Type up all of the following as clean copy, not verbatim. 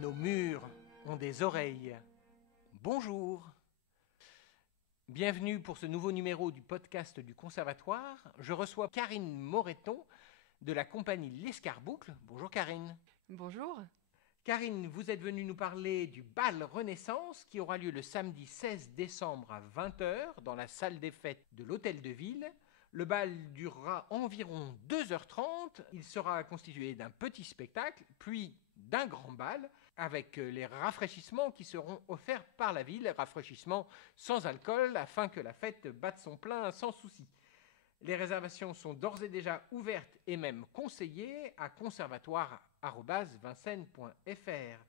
Nos murs ont des oreilles. Bonjour. Bienvenue pour ce nouveau numéro du podcast du Conservatoire. Je reçois Karine Moreton de la compagnie L'Escarboucle. Bonjour Karine. Bonjour. Karine, vous êtes venue nous parler du bal Renaissance qui aura lieu le samedi 16 décembre à 20h dans la salle des fêtes de l'Hôtel de Ville. Le bal durera environ 2h30. Il sera constitué d'un petit spectacle, puis d'un grand bal, avec les rafraîchissements qui seront offerts par la ville, rafraîchissements sans alcool, afin que la fête batte son plein sans souci. Les réservations sont d'ores et déjà ouvertes et même conseillées à conservatoire@vincennes.fr.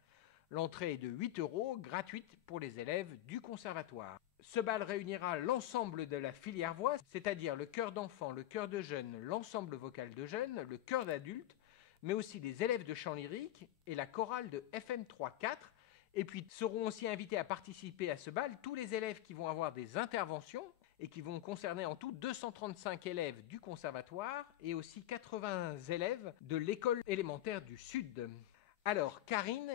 L'entrée est de 8 €, gratuite pour les élèves du conservatoire. Ce bal réunira l'ensemble de la filière voix, c'est-à-dire le chœur d'enfants, le chœur de jeunes, l'ensemble vocal de jeunes, le chœur d'adultes, mais aussi les élèves de chant lyrique et la chorale de FM 3-4. Et puis seront aussi invités à participer à ce bal tous les élèves qui vont avoir des interventions et qui vont concerner en tout 235 élèves du conservatoire et aussi 80 élèves de l'école élémentaire du Sud. Alors, Karine,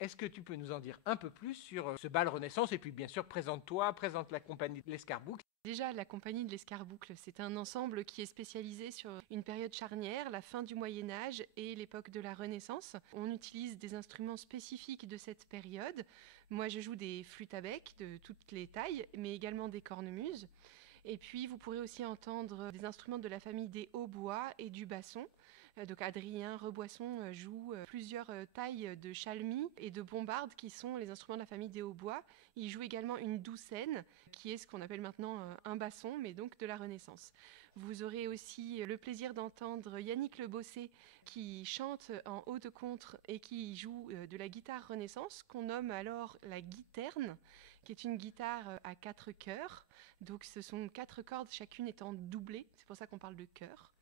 est-ce que tu peux nous en dire un peu plus sur ce bal Renaissance? Et puis, bien sûr, présente-toi, présente la compagnie de l'Escarboucle. Déjà, la compagnie de l'Escarboucle, c'est un ensemble qui est spécialisé sur une période charnière, la fin du Moyen-Âge et l'époque de la Renaissance. On utilise des instruments spécifiques de cette période. Moi, je joue des flûtes à bec de toutes les tailles, mais également des cornemuses. Et puis, vous pourrez aussi entendre des instruments de la famille des hautbois et du basson. Donc, Adrien Reboisson joue plusieurs tailles de chalmis et de bombarde qui sont les instruments de la famille des hautbois. Il joue également une doucenne, qui est ce qu'on appelle maintenant un basson, mais donc de la Renaissance. Vous aurez aussi le plaisir d'entendre Yannick Le Bossé qui chante en haut de contre et qui joue de la guitare Renaissance, qu'on nomme alors la guiterne, qui est une guitare à 4 chœurs. Donc, ce sont 4 cordes, chacune étant doublée. C'est pour ça qu'on parle de chœur.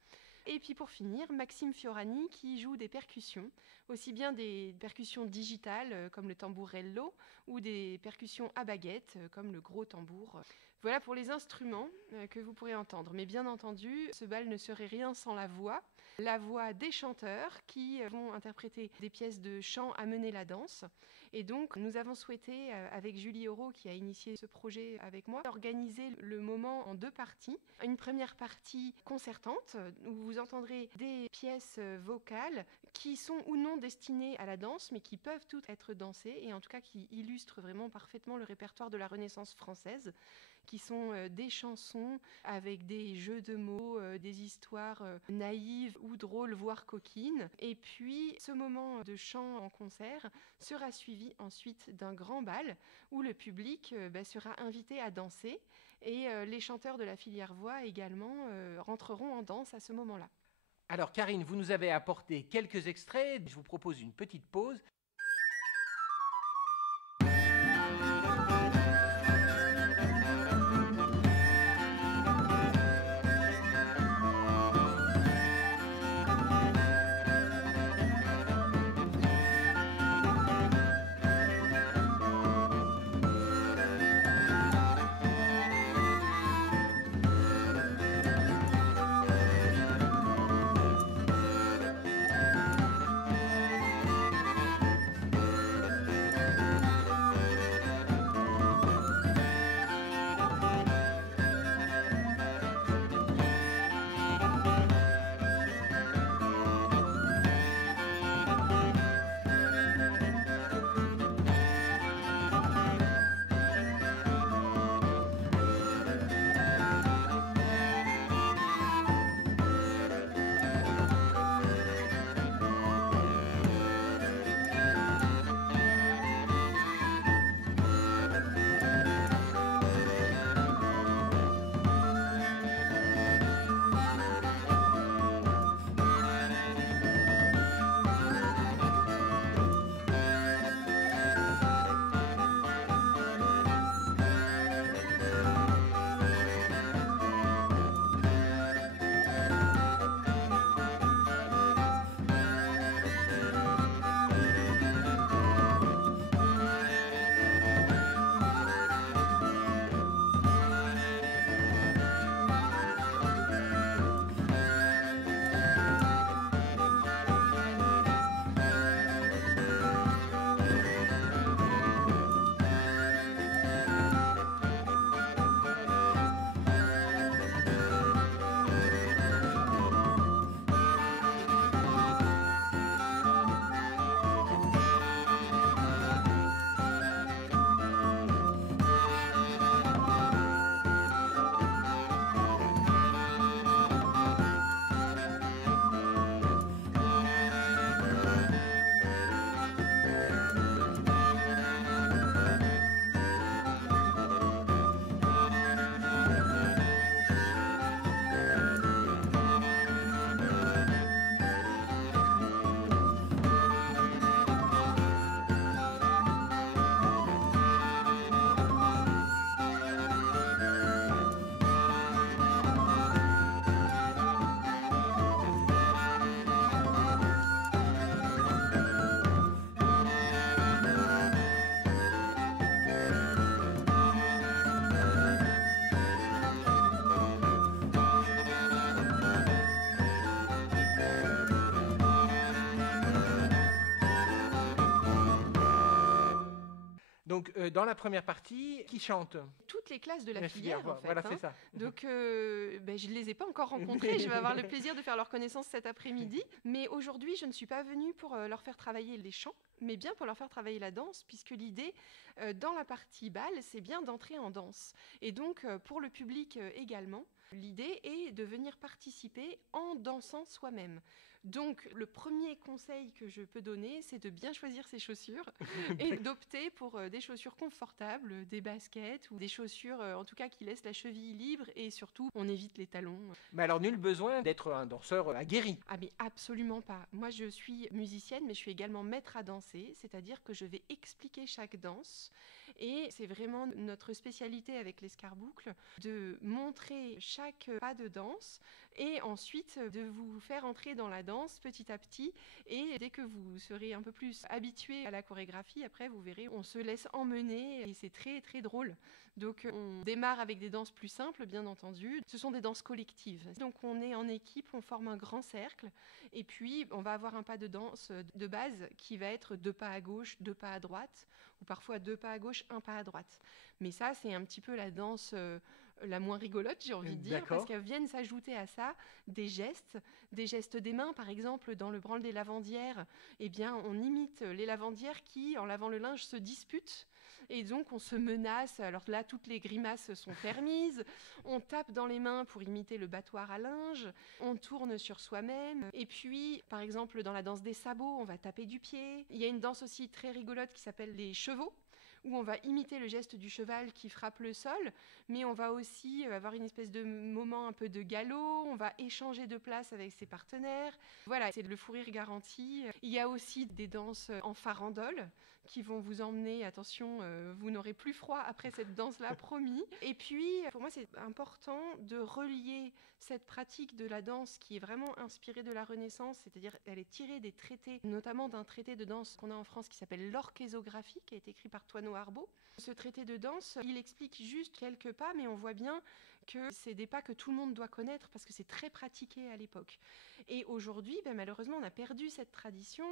Et puis pour finir, Maxime Fiorani qui joue des percussions, aussi bien des percussions digitales comme le tambourello ou des percussions à baguette comme le gros tambour. Voilà pour les instruments que vous pourrez entendre. Mais bien entendu, ce bal ne serait rien sans la voix des chanteurs qui vont interpréter des pièces de chant à mener la danse. Et donc nous avons souhaité, avec Julie Auro qui a initié ce projet avec moi, organiser le moment en 2 parties. Une première partie concertante où vous entendrez des pièces vocales qui sont ou non destinées à la danse, mais qui peuvent toutes être dansées et en tout cas qui illustrent vraiment parfaitement le répertoire de la Renaissance française, qui sont des chansons avec des jeux de mots, des histoires naïves ou drôles, voire coquines. Et puis, ce moment de chant en concert sera suivi ensuite d'un grand bal où le public sera invité à danser et les chanteurs de la filière voix également rentreront en danse à ce moment-là. Alors, Karine, vous nous avez apporté quelques extraits. Je vous propose une petite pause. Donc, dans la première partie, qui chante? Toutes les classes de la filière, en fait. Voilà, c'est ça. Donc, je ne les ai pas encore rencontrées. Je vais avoir le plaisir de faire leur connaissance cet après-midi. Mais aujourd'hui, je ne suis pas venue pour leur faire travailler les chants, mais bien pour leur faire travailler la danse, puisque l'idée, dans la partie bal, c'est bien d'entrer en danse. Et donc, pour le public également, l'idée est de venir participer en dansant soi-même. Donc, le premier conseil que je peux donner, c'est de bien choisir ses chaussures et d'opter pour des chaussures confortables, des baskets ou des chaussures, en tout cas, qui laissent la cheville libre et surtout, on évite les talons. Mais alors, nul besoin d'être un danseur aguerri. Ah mais absolument pas. Moi, je suis musicienne, mais je suis également maître à danser, c'est-à-dire que je vais expliquer chaque danse. Et c'est vraiment notre spécialité avec l'escarboucle, de montrer chaque pas de danse et ensuite de vous faire entrer dans la danse petit à petit. Et dès que vous serez un peu plus habitué à la chorégraphie, après vous verrez, on se laisse emmener et c'est très très drôle. Donc on démarre avec des danses plus simples, bien entendu. Ce sont des danses collectives. Donc on est en équipe, on forme un grand cercle et puis on va avoir un pas de danse de base qui va être 2 pas à gauche, 2 pas à droite ou parfois 2 pas à gauche, 1 pas à droite. Mais ça, c'est un petit peu la danse la moins rigolote, j'ai envie de dire, parce qu'elles viennent s'ajouter à ça des gestes des mains, par exemple, dans le branle des lavandières, eh bien, on imite les lavandières qui, en lavant le linge, se disputent. Et donc, on se menace. Alors là, toutes les grimaces sont permises. On tape dans les mains pour imiter le battoir à linge. On tourne sur soi-même. Et puis, par exemple, dans la danse des sabots, on va taper du pied. Il y a une danse aussi très rigolote qui s'appelle les chevaux, où on va imiter le geste du cheval qui frappe le sol, mais on va aussi avoir une espèce de moment un peu de galop, on va échanger de place avec ses partenaires. Voilà, c'est le fou rire garanti. Il y a aussi des danses en farandole qui vont vous emmener, attention, vous n'aurez plus froid après cette danse-là, promis. Et puis, pour moi, c'est important de relier cette pratique de la danse qui est vraiment inspirée de la Renaissance, c'est-à-dire elle est tirée des traités, notamment d'un traité de danse qu'on a en France qui s'appelle l'orchésographie, qui a été écrit par Thoineau Arbeau. Ce traité de danse, il explique juste quelques pas, mais on voit bien que c'est des pas que tout le monde doit connaître parce que c'est très pratiqué à l'époque. Et aujourd'hui, malheureusement, on a perdu cette tradition.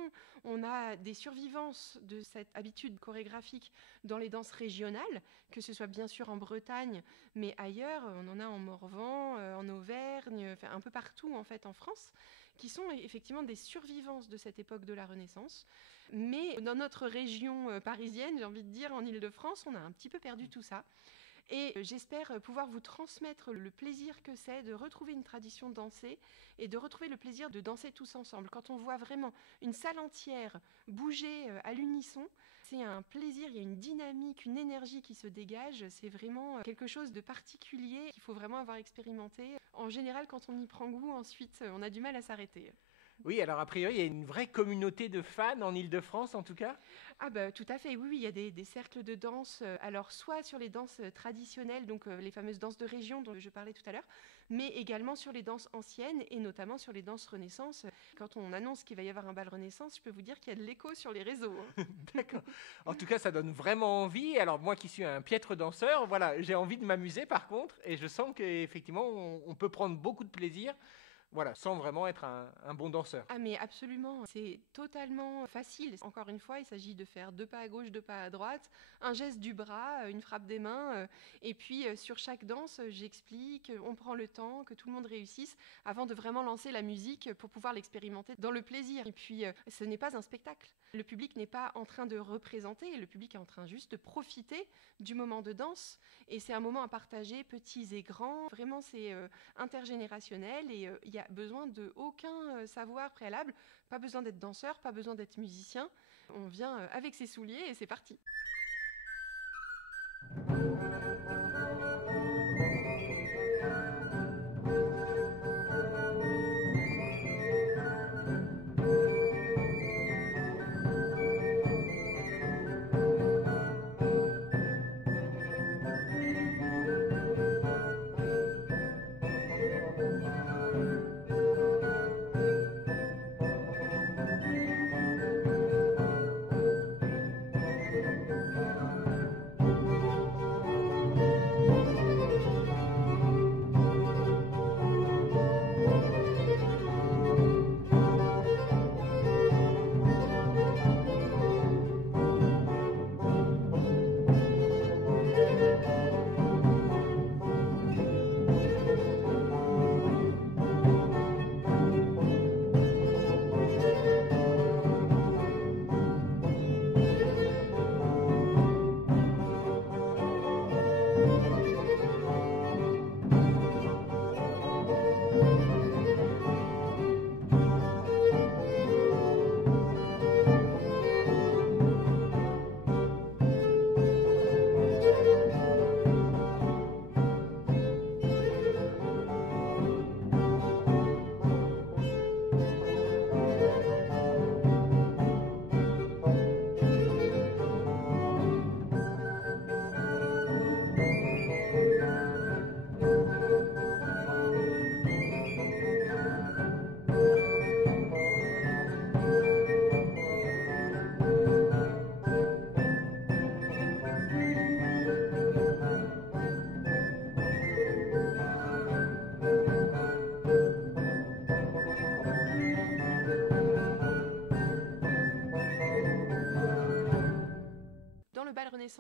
On a des survivances de cette habitude chorégraphique dans les danses régionales, que ce soit bien sûr en Bretagne, mais ailleurs, on en a en Morvan, en Auvergne, enfin, un peu partout en fait en France, qui sont effectivement des survivances de cette époque de la Renaissance. Mais dans notre région parisienne, j'ai envie de dire, en Île-de-France, on a un petit peu perdu tout ça. Et j'espère pouvoir vous transmettre le plaisir que c'est de retrouver une tradition dansée et de retrouver le plaisir de danser tous ensemble. Quand on voit vraiment une salle entière bouger à l'unisson, c'est un plaisir, il y a une dynamique, une énergie qui se dégage. C'est vraiment quelque chose de particulier qu'il faut vraiment avoir expérimenté. En général, quand on y prend goût, ensuite, on a du mal à s'arrêter. Oui, alors a priori, il y a une vraie communauté de fans en Île-de-France, en tout cas. Ah tout à fait, oui, il y a des cercles de danse, alors soit sur les danses traditionnelles, donc les fameuses danses de région dont je parlais tout à l'heure, mais également sur les danses anciennes et notamment sur les danses Renaissance. Quand on annonce qu'il va y avoir un bal Renaissance, je peux vous dire qu'il y a de l'écho sur les réseaux. D'accord. En tout cas, ça donne vraiment envie. Alors moi qui suis un piètre danseur, voilà, j'ai envie de m'amuser par contre, et je sens qu'effectivement, on peut prendre beaucoup de plaisir. Voilà, sans vraiment être un bon danseur. Ah mais absolument, c'est totalement facile. Encore une fois, il s'agit de faire 2 pas à gauche, 2 pas à droite, un geste du bras, une frappe des mains. Et puis sur chaque danse, j'explique, on prend le temps, que tout le monde réussisse avant de vraiment lancer la musique pour pouvoir l'expérimenter dans le plaisir. Et puis ce n'est pas un spectacle. Le public n'est pas en train de représenter, le public est en train juste de profiter du moment de danse. Et c'est un moment à partager, petits et grands. Vraiment, c'est intergénérationnel et il y a besoin de aucun savoir préalable, pas besoin d'être danseur, pas besoin d'être musicien. On vient avec ses souliers et c'est parti.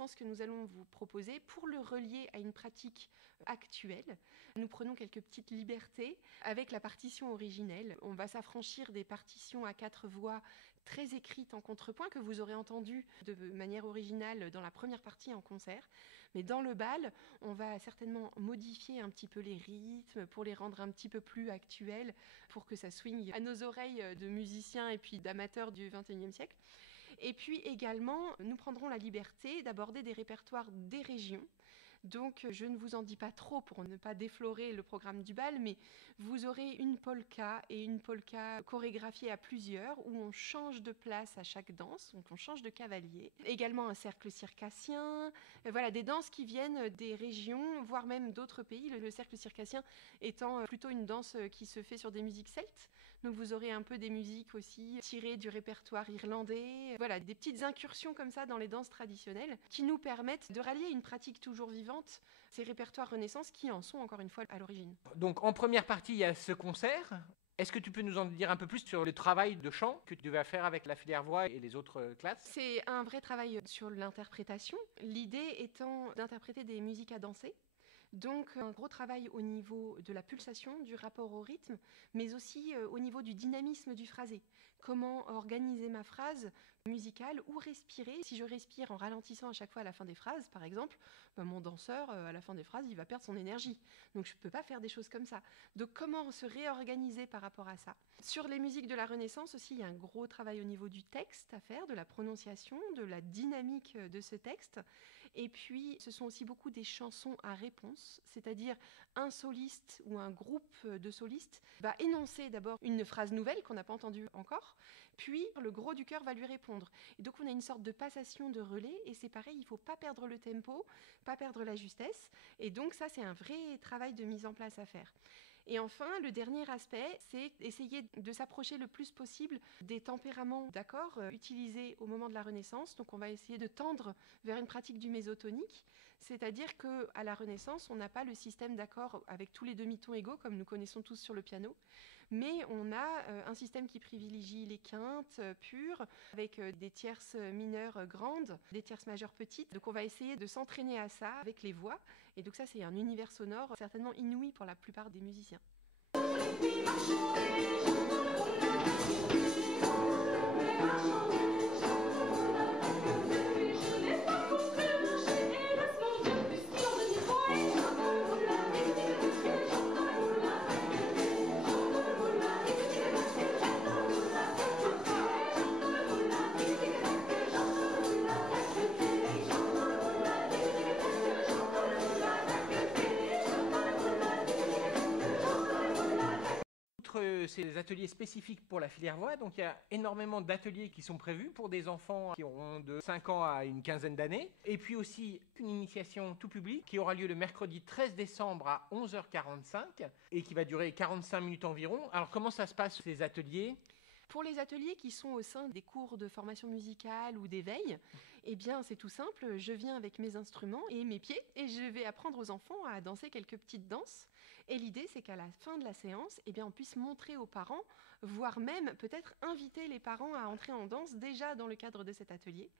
Renaissance que nous allons vous proposer, pour le relier à une pratique actuelle, nous prenons quelques petites libertés avec la partition originelle. On va s'affranchir des partitions à 4 voix très écrites en contrepoint que vous aurez entendues de manière originale dans la première partie en concert. Mais dans le bal, on va certainement modifier un petit peu les rythmes pour les rendre un petit peu plus actuels, pour que ça swingue à nos oreilles de musiciens et puis d'amateurs du XXIe siècle. Et puis également, nous prendrons la liberté d'aborder des répertoires des régions. Donc, je ne vous en dis pas trop pour ne pas déflorer le programme du bal, mais vous aurez une polka et une polka chorégraphiée à plusieurs, où on change de place à chaque danse, donc on change de cavalier. Également un cercle circassien, voilà, des danses qui viennent des régions, voire même d'autres pays. Le cercle circassien étant plutôt une danse qui se fait sur des musiques celtes. Donc vous aurez un peu des musiques aussi tirées du répertoire irlandais. Voilà, des petites incursions comme ça dans les danses traditionnelles qui nous permettent de rallier une pratique toujours vivante, ces répertoires Renaissance qui en sont encore une fois à l'origine. Donc en première partie, il y a ce concert. Est-ce que tu peux nous en dire un peu plus sur le travail de chant que tu vas faire avec la filière voix et les autres classes? C'est un vrai travail sur l'interprétation. L'idée étant d'interpréter des musiques à danser. Donc un gros travail au niveau de la pulsation, du rapport au rythme, mais aussi au niveau du dynamisme du phrasé. Comment organiser ma phrase musicale ou respirer. Si je respire en ralentissant à chaque fois à la fin des phrases, par exemple, mon danseur, à la fin des phrases, il va perdre son énergie. Donc je ne peux pas faire des choses comme ça. Donc comment se réorganiser par rapport à ça? Sur les musiques de la Renaissance aussi, il y a un gros travail au niveau du texte à faire, de la prononciation, de la dynamique de ce texte. Et puis, ce sont aussi beaucoup des chansons à réponse, c'est-à-dire un soliste ou un groupe de solistes va énoncer d'abord une phrase nouvelle qu'on n'a pas entendue encore, puis le gros du chœur va lui répondre. Et donc, on a une sorte de passation de relais, et c'est pareil, il ne faut pas perdre le tempo, pas perdre la justesse. Et donc, ça, c'est un vrai travail de mise en place à faire. Et enfin, le dernier aspect, c'est essayer de s'approcher le plus possible des tempéraments d'accords utilisés au moment de la Renaissance. Donc on va essayer de tendre vers une pratique du mésotonique, c'est-à-dire qu'à la Renaissance, on n'a pas le système d'accords avec tous les demi-tons égaux, comme nous connaissons tous sur le piano, mais on a un système qui privilégie les quintes pures, avec des tierces mineures grandes, des tierces majeures petites. Donc on va essayer de s'entraîner à ça avec les voix. Et donc ça, c'est un univers sonore certainement inouï pour la plupart des musiciens. Ces ateliers spécifiques pour la filière voix, donc il y a énormément d'ateliers qui sont prévus pour des enfants qui auront de 5 ans à une quinzaine d'années, et puis aussi une initiation tout public qui aura lieu le mercredi 13 décembre à 11h45 et qui va durer 45 minutes environ. Alors comment ça se passe ces ateliers ? Pour les ateliers qui sont au sein des cours de formation musicale ou d'éveil, eh bien c'est tout simple, je viens avec mes instruments et mes pieds et je vais apprendre aux enfants à danser quelques petites danses. Et l'idée, c'est qu'à la fin de la séance, eh bien, on puisse montrer aux parents, voire même peut-être inviter les parents à entrer en danse déjà dans le cadre de cet atelier.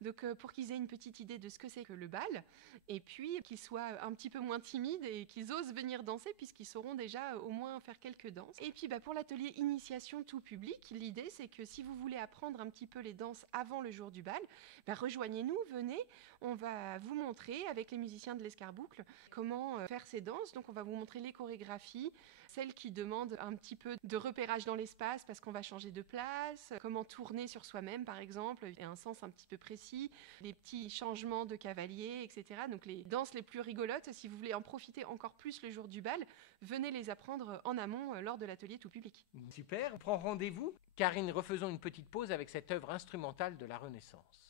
Donc pour qu'ils aient une petite idée de ce que c'est que le bal, et puis qu'ils soient un petit peu moins timides et qu'ils osent venir danser puisqu'ils sauront déjà au moins faire quelques danses. Et puis pour l'atelier initiation tout public, l'idée c'est que si vous voulez apprendre un petit peu les danses avant le jour du bal, rejoignez-nous, venez, on va vous montrer avec les musiciens de l'Escarboucle comment faire ces danses. Donc on va vous montrer les chorégraphies, celles qui demandent un petit peu de repérage dans l'espace parce qu'on va changer de place, comment tourner sur soi-même par exemple, et un sens un petit peu précis, les petits changements de cavalier, etc. Donc les danses les plus rigolotes, si vous voulez en profiter encore plus le jour du bal, venez les apprendre en amont lors de l'atelier tout public. Super, on prend rendez-vous. Karine, refaisons une petite pause avec cette œuvre instrumentale de la Renaissance.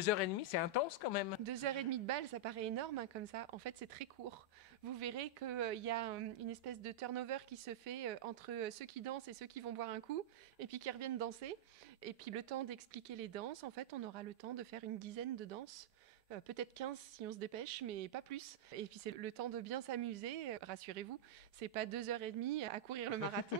2h30, c'est intense quand même. 2h30 de bal, ça paraît énorme hein, comme ça. En fait, c'est très court. Vous verrez qu'il y a une espèce de turnover qui se fait entre ceux qui dansent et ceux qui vont boire un coup, et puis qui reviennent danser. Et puis le temps d'expliquer les danses, en fait, on aura le temps de faire une dizaine de danses. Peut-être 15 si on se dépêche, mais pas plus. Et puis c'est le temps de bien s'amuser. Rassurez-vous, c'est pas 2h30 à courir le marathon.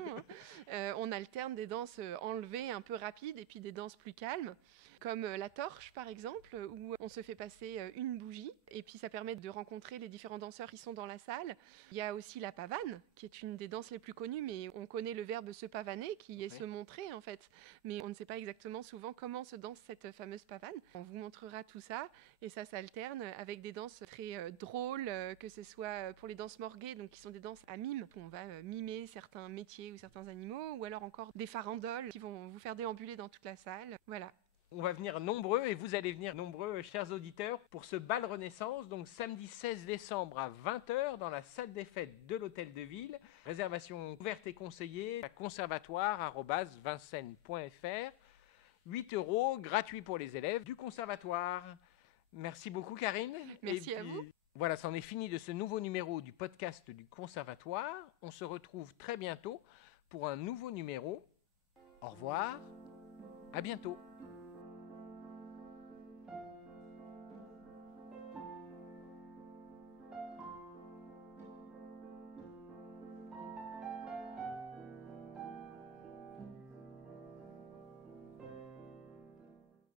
Hein. On alterne des danses enlevées un peu rapides et puis des danses plus calmes, comme la torche par exemple, où on se fait passer une bougie. Et puis ça permet de rencontrer les différents danseurs qui sont dans la salle. Il y a aussi la pavane, qui est une des danses les plus connues, mais on connaît le verbe se pavaner, qui est se montrer en fait. Mais on ne sait pas exactement souvent comment se danse cette fameuse pavane. On vous montrera tout ça. Et ça s'alterne avec des danses très drôles, que ce soit pour les danses morguées, donc qui sont des danses à mime. On va mimer certains métiers ou certains animaux, ou alors encore des farandoles qui vont vous faire déambuler dans toute la salle. Voilà. On va venir nombreux et vous allez venir nombreux, chers auditeurs, pour ce bal Renaissance, donc samedi 16 décembre à 20h dans la salle des fêtes de l'Hôtel de Ville. Réservation ouverte et conseillée à conservatoire@vincennes.fr. 8 €, gratuit pour les élèves du conservatoire. Merci beaucoup Karine. Merci à vous. Voilà, c'en est fini de ce nouveau numéro du podcast du conservatoire. On se retrouve très bientôt pour un nouveau numéro. Au revoir, à bientôt.